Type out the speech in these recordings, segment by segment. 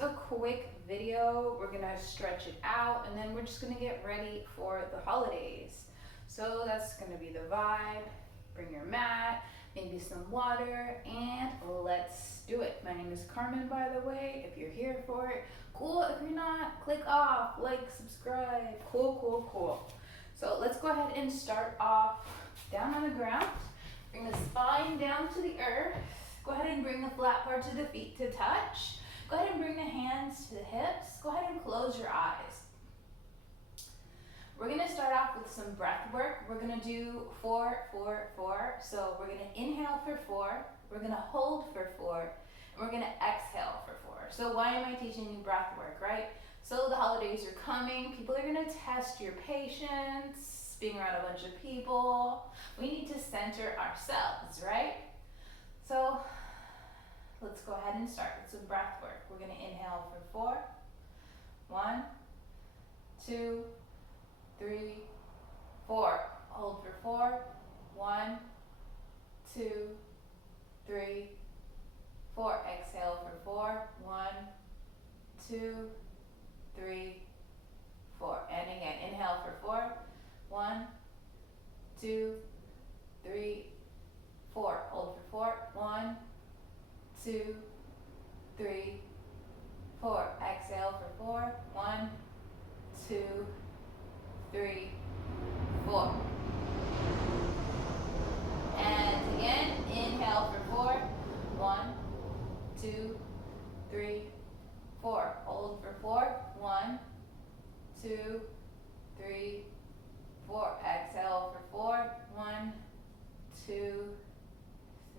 just a quick video. We're gonna stretch it out and then we're just gonna get ready for the holidays. So that's gonna be the vibe. Bring your mat, maybe some water, and let's do it. My name is Carmen, by the way. If you're here for it, cool. If you're not, click off, like, subscribe. Cool. So let's go ahead and start off down on the ground. Bring the spine down to the earth. Go ahead and bring the flat parts of the feet to touch. Go ahead and bring the hands to the hips. Go ahead and close your eyes. We're gonna start off with some breath work. We're gonna do 4, 4, 4. So we're gonna inhale for 4. We're gonna hold for 4. And we're gonna exhale for 4. So why am I teaching you breath work, right? So the holidays are coming. People are gonna test your patience, being around a bunch of people. We need to center ourselves, right? So let's go ahead and start with some breath work. We're gonna inhale for 4. 1, 2, 3, 4. Hold for 4. 1, 2, 3, 4. Exhale for 4. 1, 2, 3, 4. And again, inhale for 4. 1, 2, 3, 4. Hold for 4. 1, 2, 3, 4. Exhale for 4. 1, 2, 3, 4. And again, inhale for 4. 1, 2, 3, 4. Hold for 4. 1, 2, 3, 4. Exhale for 4. 1, 2,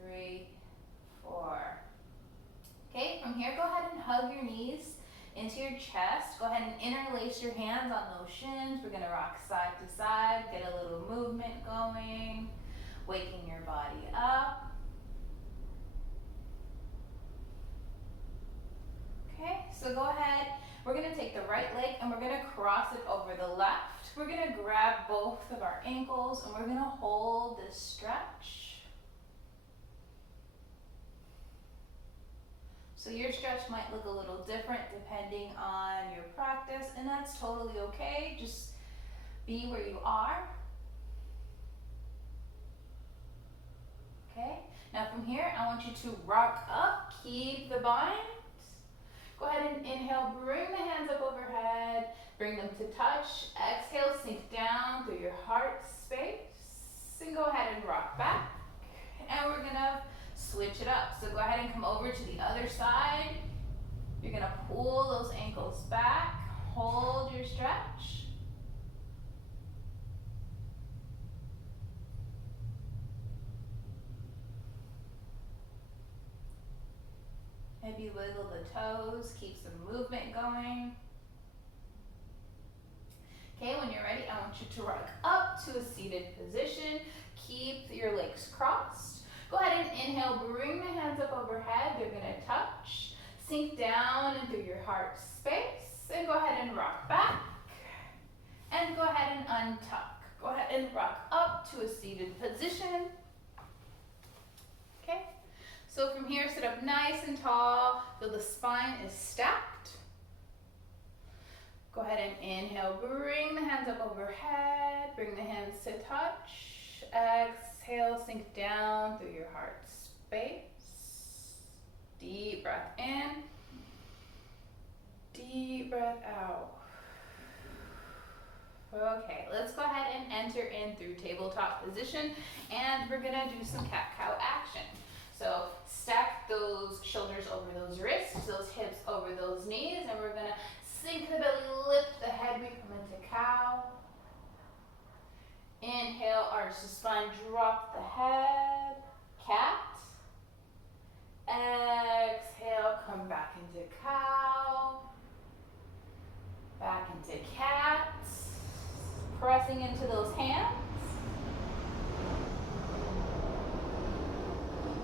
3, 4. Okay, from here, go ahead and hug your knees into your chest. Go ahead and interlace your hands on those shins. We're gonna rock side to side, get a little movement going, waking your body up. Okay, so go ahead. We're gonna take the right leg and we're gonna cross it over the left. We're gonna grab both of our ankles and we're gonna hold this stretch. So your stretch might look a little different depending on your practice, and that's totally okay. Just be where you are. Okay, now from here, I want you to rock up, keep the bind. Go ahead and inhale, bring the hands up overhead, bring them to touch. Exhale, sink down through your heart space, and go ahead and rock back. And we're gonna switch it up. So go ahead and come over to the other side. You're gonna pull those ankles back, hold your stretch. Maybe wiggle the toes, keep some movement going. Okay, when you're ready, I want you to rock up to a seated position. Keep your legs crossed. Go ahead and inhale, bring the hands up overhead. They're gonna touch. Sink down into your heart space. And go ahead and rock back. And go ahead and untuck. Go ahead and rock up to a seated position. Okay, so from here, sit up nice and tall. Feel the spine is stacked. Go ahead and inhale, bring the hands up overhead. Bring the hands to touch. Exhale, sink down through your heart space. Deep breath in. Deep breath out. Okay, let's go ahead and enter in through tabletop position, and we're gonna do some cat-cow action. So stack those shoulders over those wrists, those hips over those knees, and we're gonna sink the belly, lift the head, we come into cow. Inhale, arch the spine, drop the head, cat. Exhale, come back into cow. Back into cat. Pressing into those hands.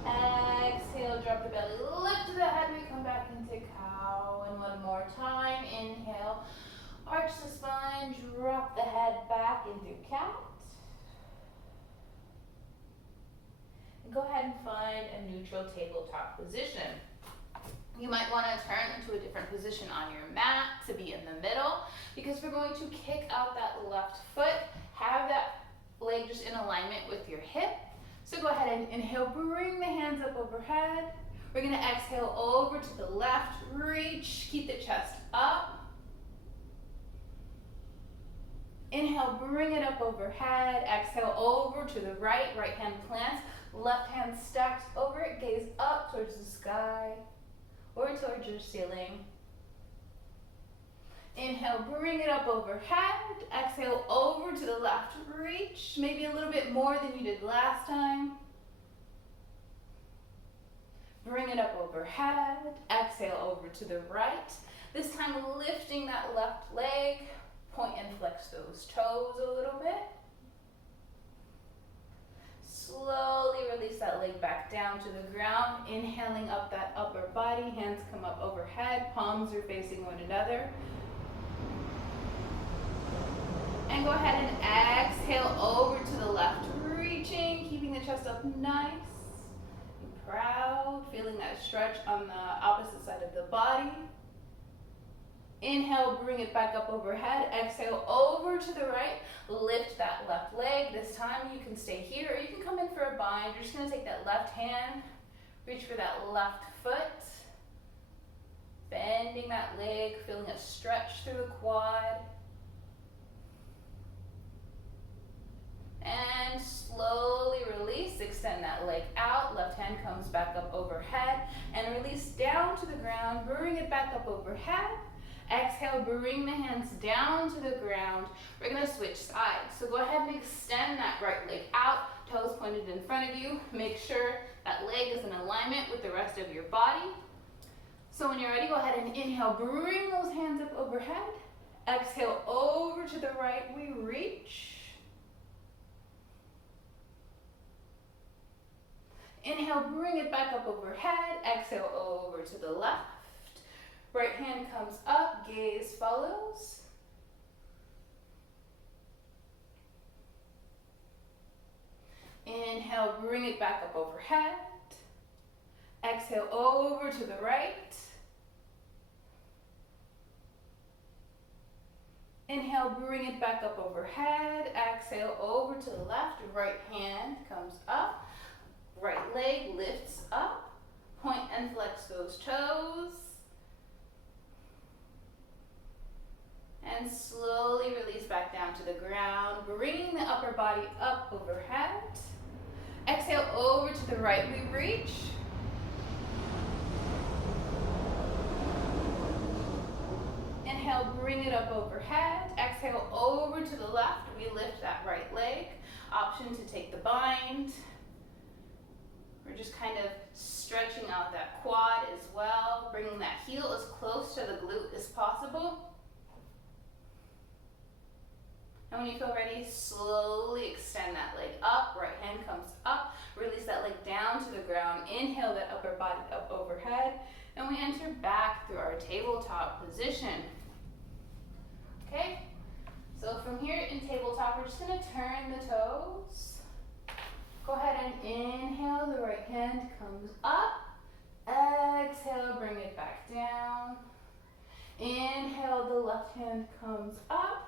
Exhale, drop the belly, lift the head, we come back into cow. And one more time, inhale, arch the spine, drop the head back into cat. And go ahead and find a neutral tabletop position. You might want to turn into a different position on your mat to be in the middle, because we're going to kick out that left foot. Have that leg just in alignment with your hip. So go ahead and inhale, bring the hands up overhead. We're going to exhale over to the left, reach, keep the chest up. Inhale, bring it up overhead. Exhale over to the right, right hand plants, left hand stacked over it, gaze up towards the sky or towards your ceiling. Inhale, bring it up overhead. Exhale over to the left, reach, maybe a little bit more than you did last time. Bring it up overhead. Exhale over to the right. This time lifting that left leg. Point and flex those toes a little bit. Slowly release that leg back down to the ground. Inhaling up that upper body. Hands come up overhead. Palms are facing one another. And go ahead and exhale over to the left, reaching, keeping the chest up nice and proud, feeling that stretch on the opposite side of the body. Inhale, bring it back up overhead. Exhale over to the right, lift that left leg. This time you can stay here or you can come in for a bind. You're just going to take that left hand, reach for that left foot, bending that leg, feeling a stretch through the quad. And slowly release, extend that leg out, left hand comes back up overhead, and release down to the ground, bring it back up overhead. Exhale, bring the hands down to the ground. We're gonna switch sides. So go ahead and extend that right leg out, toes pointed in front of you. Make sure that leg is in alignment with the rest of your body. So when you're ready, go ahead and inhale, bring those hands up overhead. Exhale, over to the right, we reach. Inhale, bring it back up overhead. Exhale, over to the left. Right hand comes up, gaze follows. Inhale, bring it back up overhead. Exhale, over to the right. Inhale, bring it back up overhead. Exhale, over to the left. Right hand comes up. Right leg lifts up. Point and flex those toes. And slowly release back down to the ground, bringing the upper body up overhead. Exhale over to the right, we reach. Inhale, bring it up overhead. Exhale over to the left, we lift that right leg. Option to take the bind. We're just kind of stretching out that quad as well, bringing that heel as close to the glute as possible. And when you feel ready, slowly extend that leg up. Right hand comes up. Release that leg down to the ground. Inhale that upper body up overhead. And we enter back through our tabletop position. Okay? So from here in tabletop, we're just going to turn the toes. Go ahead and inhale. The right hand comes up. Exhale, bring it back down. Inhale, the left hand comes up.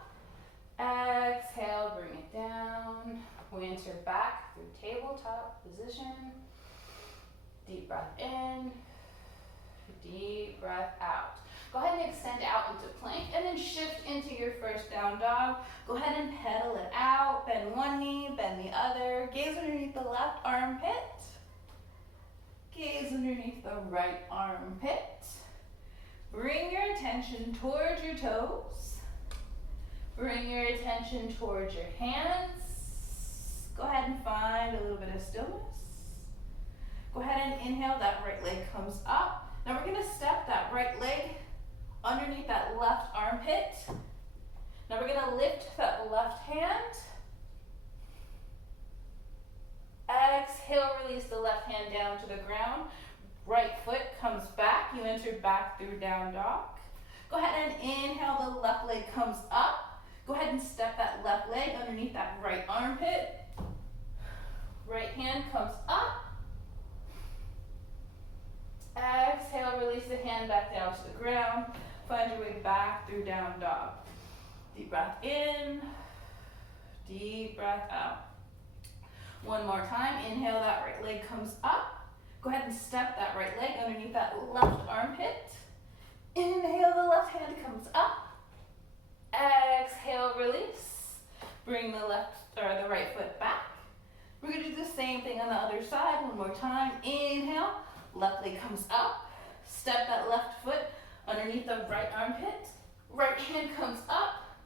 Exhale, bring it down. We enter back through tabletop position. Deep breath in, deep breath out. Go ahead and extend out into plank and then shift into your first down dog. Go ahead and pedal it out. Bend one knee, bend the other. Gaze underneath the left armpit. Gaze underneath the right armpit. Bring your attention towards your toes. Bring your attention towards your hands. Go ahead and find a little bit of stillness. Go ahead and inhale, that right leg comes up. Now we're gonna step that right leg underneath that left armpit. Now we're gonna lift that left hand. Exhale, release the left hand down to the ground. Right foot comes back. You enter back through down dog. Go ahead and inhale, the left leg comes up. Go ahead and step that left leg underneath that right armpit. Right hand comes up. Exhale, Exhale, release the hand back down to the ground. Find your way back through down dog. Deep breath in, deep breath out. One more time, inhale, that right leg comes up. Go ahead and step that right leg underneath that left armpit. Inhale, the left hand comes up. Exhale, release. Bring the the right foot back. We're gonna do the same thing on the other side. One more time, inhale, left leg comes up. Step that left foot underneath the right armpit. Right hand comes up.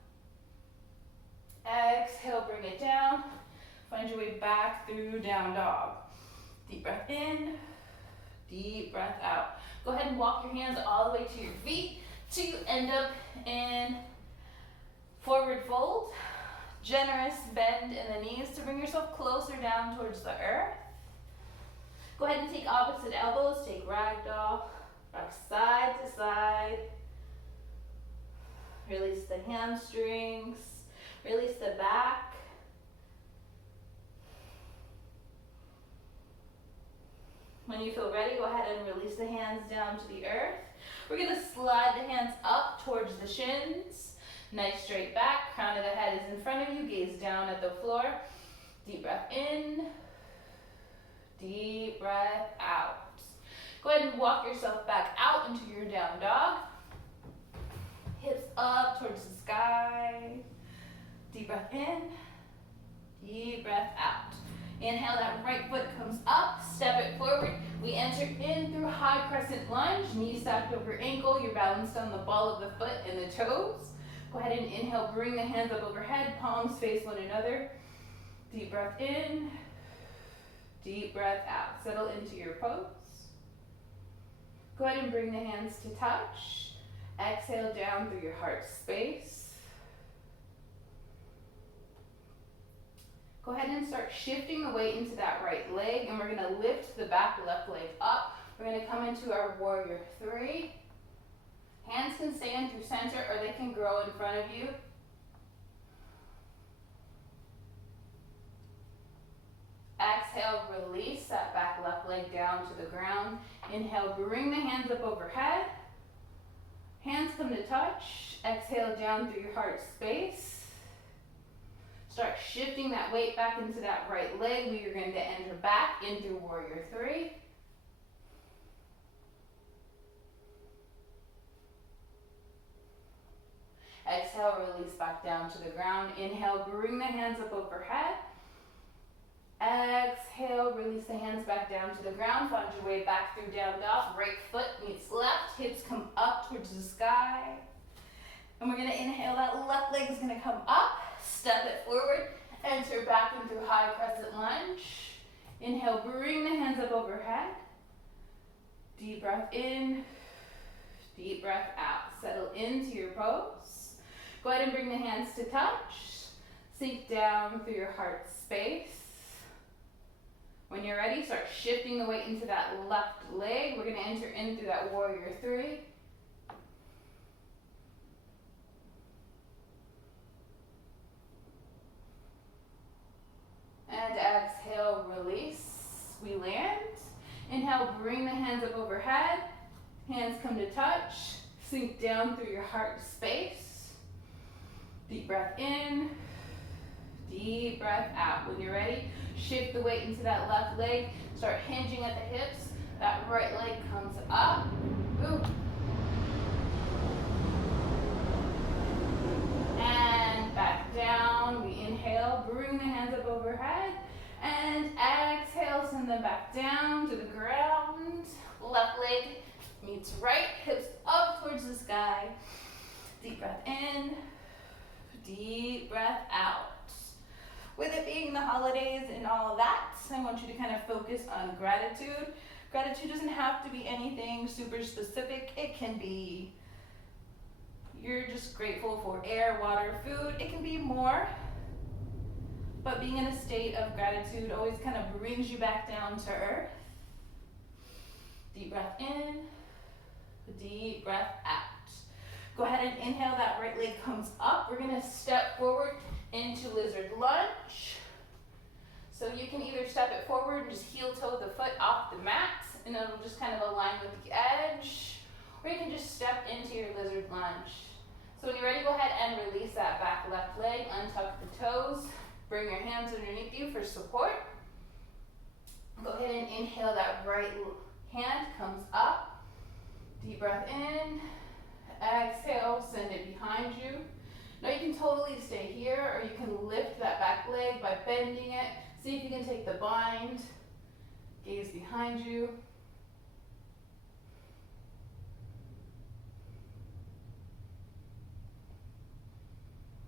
Exhale, bring it down. Find your way back through down dog. Deep breath in, deep breath out. Go ahead and walk your hands all the way to your feet till you end up in forward fold. Generous bend in the knees to bring yourself closer down towards the earth. Go ahead and take opposite elbows. Take ragdoll. Rock side to side. Release the hamstrings. Release the back. When you feel ready, go ahead and release the hands down to the earth. We're going to slide the hands up towards the shins. Nice straight back. Crown of the head is in front of you. Gaze down at the floor. Deep breath in. Deep breath out. Go ahead and walk yourself back out into your down dog. Hips up towards the sky. Deep breath in. Deep breath out. Inhale, that right foot comes up, step it forward. We enter in through high crescent lunge, knee stacked over ankle. You're balanced on the ball of the foot and the toes. Go ahead and inhale, bring the hands up overhead, palms face one another. Deep breath in, deep breath out. Settle into your pose. Go ahead and bring the hands to touch. Exhale down through your heart space. Go ahead and start shifting the weight into that right leg, and we're going to lift the back left leg up. We're going to come into our warrior three. Hands can stay in through center, or they can grow in front of you. Exhale, release that back left leg down to the ground. Inhale, bring the hands up overhead. Hands come to touch. Exhale down through your heart space. Start shifting that weight back into that right leg. We are going to enter back in through warrior three. Exhale, release back down to the ground. Inhale, bring the hands up overhead. Exhale, release the hands back down to the ground. Find your way back through down dog. Right foot meets left. Hips come up towards the sky. And we're going to inhale. That left leg is going to come up. Step it forward. Enter back into high crescent lunge. Inhale, bring the hands up overhead. Deep breath in. Deep breath out. Settle into your pose. Go ahead and bring the hands to touch. Sink down through your heart space. When you're ready, start shifting the weight into that left leg. We're going to enter in through that warrior three. And exhale, release. We land. Inhale, bring the hands up overhead. Hands come to touch. Sink down through your heart space. Deep breath in. Deep breath out. When you're ready, shift the weight into that left leg. Start hinging at the hips. That right leg comes up. Ooh. And back down. We inhale, bring the hands up overhead. And exhale, send them back down to the ground. Left leg meets right, hips up towards the sky. Deep breath in, deep breath out. With it being the holidays and all of that, I want you to kind of focus on gratitude. Gratitude doesn't have to be anything super specific. It can be you're just grateful for air, water, food. It can be more. But being in a state of gratitude always kind of brings you back down to earth. Deep breath in, deep breath out. Go ahead and inhale, that right leg comes up. We're gonna step forward into lizard lunge. So you can either step it forward and just heel toe the foot off the mat. and it'll just kind of align with the edge, or you can just step into your lizard lunge. So when you're ready, go ahead and release that back left leg, untuck the toes, bring your hands underneath you for support. Go ahead and inhale, that right hand comes up, deep breath in, exhale, send it behind you. Now you can totally stay here, or you can lift that back leg by bending it. See if you can take the bind, gaze behind you.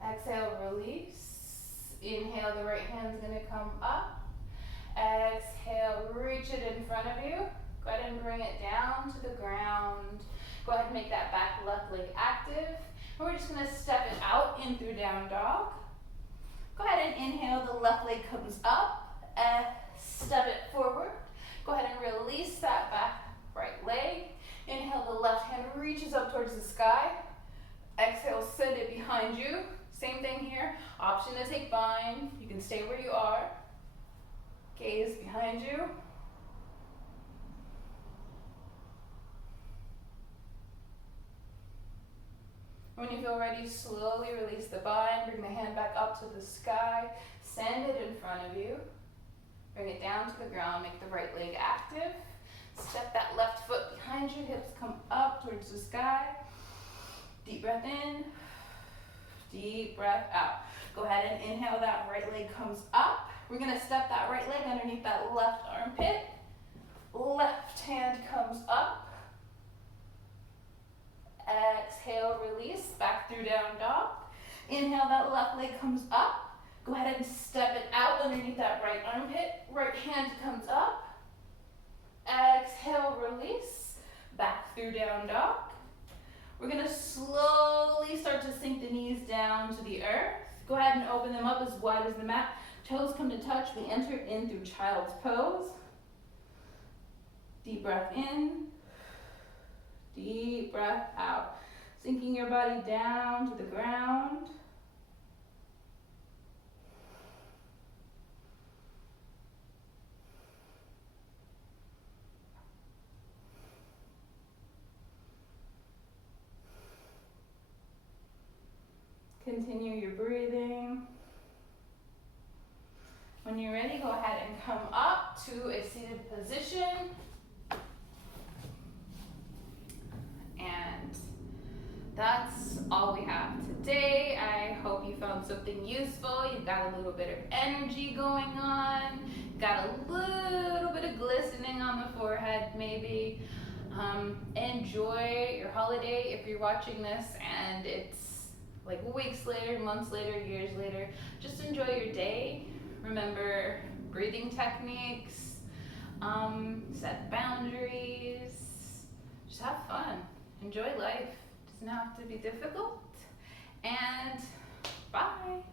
Exhale, release. Inhale, the right hand's gonna come up. Exhale, reach it in front of you. Go ahead and bring it down to the ground. Go ahead and make that back left leg active. And we're just gonna step it out in through down dog. Go ahead and inhale, the left leg comes up. Step it forward. Go ahead and release that back right leg. Inhale, the left hand reaches up towards the sky. Exhale, send it behind you. Same thing here. Option to take bind. You can stay where you are. Gaze behind you. When you feel ready, slowly release the bind. Bring the hand back up to the sky. Send it in front of you. Bring it down to the ground. Make the right leg active. Step that left foot behind you. Hips come up towards the sky. Deep breath in. Deep breath out. Go ahead and inhale, that right leg comes up. We're gonna step that right leg underneath that left armpit. Left hand comes up. Exhale, release, back through down dog. Inhale, that left leg comes up. Go ahead and step it out underneath that right armpit. Right hand comes up. Exhale, release, back through down dog. We're gonna slowly start to sink the knees down to the earth. Go ahead and open them up as wide as the mat. Toes come to touch. We enter in through child's pose. Deep breath in. Deep breath out. Sinking your body down to the ground. Continue your breathing. When you're ready, go ahead and come up to a seated position. And that's all we have today. I hope you found something useful. You've got a little bit of energy going on. Got a little bit of glistening on the forehead, maybe. Enjoy your holiday if you're watching this and it's like weeks later, months later, years later. Just enjoy your day. Remember breathing techniques, set boundaries, just have fun. Enjoy life. It doesn't have to be difficult. And bye.